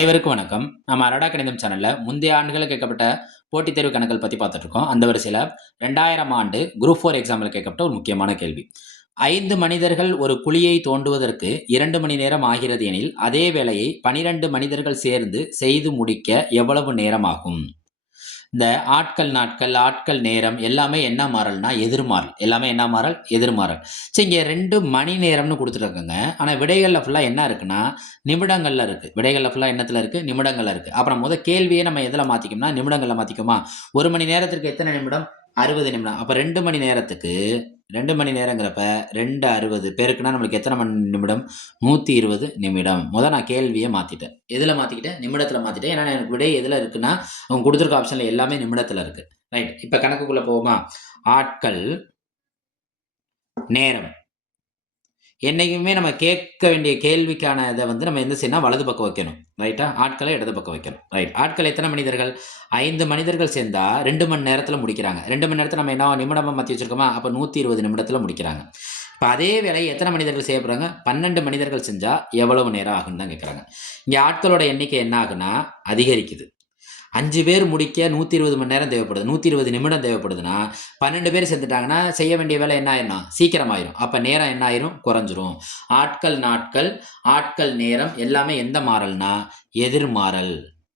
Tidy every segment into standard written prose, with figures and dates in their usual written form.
அனைவருக்கும் வணக்கம். நம்ம அரடா கணிதம் சேனல்ல முந்தைய ஆண்டுகளில் கேட்கப்பட்ட போட்டித் தேர்வு கணக்குகள் பத்தி பார்த்துட்டு இருக்கோம். அந்த வரிசையில 2000 ஆண்டு குரூப் 4 எக்ஸாம்ல கேட்கப்பட்ட ஒரு முக்கியமான கேள்வி. 5 மனிதர்கள் ஒரு குழியை தோண்டுவதற்கு 2 மணி நேரம் ஆகிறது எனில், அதே வேலையை 12 மனிதர்கள் சேர்ந்து செய்து முடிக்க எவ்வளவு நேரம் ஆகும்? இந்த ஆட்கள் நாட்கள், ஆட்கள் நேரம் எல்லாமே என்ன மாறல்னா எதிர்மாறல். எல்லாமே என்ன மாறல்? எதிர்மாறல். சரி, இங்க 2 மணி நேரம்னு குடுத்துருக்காங்கங்க. ஆனா விடைகள்ல ஃபுல்லா என்ன இருக்குன்னா, நிமிடங்கள்ல இருக்கு. விடைகள்ல ஃபுல்லா என்னத்துல இருக்கு? நிமிடங்கள்ல இருக்கு. அப்ப நம்ம கேள்வியே நம்ம எதுல மாத்திக்கணும்னா, நிமிடங்கள்ல மாத்திக்குவோமா? 1 மணி நேரத்திற்கு எத்தனை நிமிடம்? 60 நிமிடம். அப்ப 2 மணி நேரத்துக்கு 2 மணி நேரங்கிறப்ப 2 60 பெருக்குனா நம்மளுக்கு எத்தனை நிமிடம்? 120 நிமிடம். நான் கேள்விய மாத்திட்டேன். எதுல மாத்திக்கிட்டேன்? நிமிடத்துல மாத்திட்டேன். ஏன்னா எனக்கு விடை எதுல இருக்குன்னா, அவங்க குடுத்திருக்க ஆப்ஷன்ல எல்லாமே நிமிடத்துல இருக்கு. ரைட். இப்ப கணக்குக்குள்ள போவோமா? ஆட்கள், நேரம். என்னைக்குமே நம்ம கேட்க வேண்டிய கேள்விக்கான இத நம்ம என்ன செய்யணும்? வலது பக்கம் வைக்கணும். ரைட்டா? ஆட்கள இடது பக்கம் வைக்கணும். ரைட். ஆட்கள் எத்தனை மனிதர்கள்? 5 மனிதர்கள் சேர்ந்தா 2 மணி நேரத்துல முடிக்கிறாங்க. 2 மணி நேரத்துல நம்ம என்ன நிமிடமா மாத்தி வச்சிருக்கோமா? அப்ப 120 நிமிடத்துல முடிக்கிறாங்க. இப்ப அதே வேலையை எத்தனை மனிதர்கள் செய்ய போறாங்க? 12 மனிதர்கள் செஞ்சா எவ்வளவு நேரம் ஆகும்னு தான் கேட்கறாங்க. இங்க ஆட்களோட எண்ணிக்கை என்ன ஆகுன்னா, அதிகரிக்குது. 5 பேர் முடிக்க 120 மணி நேரம் தேவைப்படுது. 120 நிமிடம் தேவைப்படுதுன்னா, 12 பேர் செத்துட்டாங்கன்னா, செய்ய வேண்டிய வேலை என்ன ஆயிரும்? சீக்கிரமாயிரும். அப்ப நேரம் என்ன ஆயிரும்? குறைஞ்சிரும். ஆட்கள், நாட்கள், ஆட்கள் நேரம் எல்லாமே எந்த மாறல்னா, எதிர்மாறல்.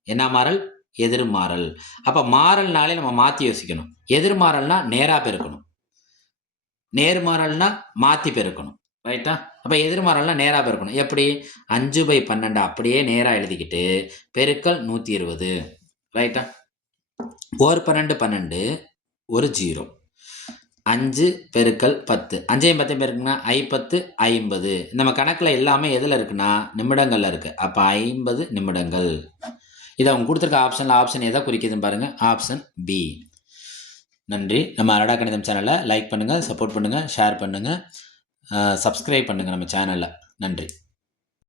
என்ன மாறல்? எதிர்மாறல். அப்ப மாறல்னாலே நம்ம மாத்தி யோசிக்கணும். எதிர்மாறல்னா நேரா பெருக்கணும். நேர்மாறல்னா மாத்தி பெருக்கணும். ரைட்டா? அப்ப எதிர்மாறல்னா நேரா பெருக்கணும். எப்படி? 5/12 அப்படியே நேரா எழுதிக்கிட்டு, பெருக்கல் 120. ரைட்டா? 12 12 ஒரு 0. 5 பெருக்கல் 10. 5யும் 10யும் பெருக்குனா 10 50. நம்ம கணக்குல எல்லாமே எதுல இருக்குன்னா, நிமிடங்கள்ல இருக்கு. அப்ப 50 நிமிடங்கள். இத அவங்க குடுத்திருக்க ஆப்ஷன் எத குறிக்குதுன்னு பாருங்க. Option B. நன்றி. நம்ம அரடா கணிதம் சேனல லைக் பண்ணுங்க, சப்போர்ட் பண்ணுங்க, ஷேர் பண்ணுங்க, சப்ஸ்கிரைப் பண்ணுங்க நம்ம சேனல. நன்றி.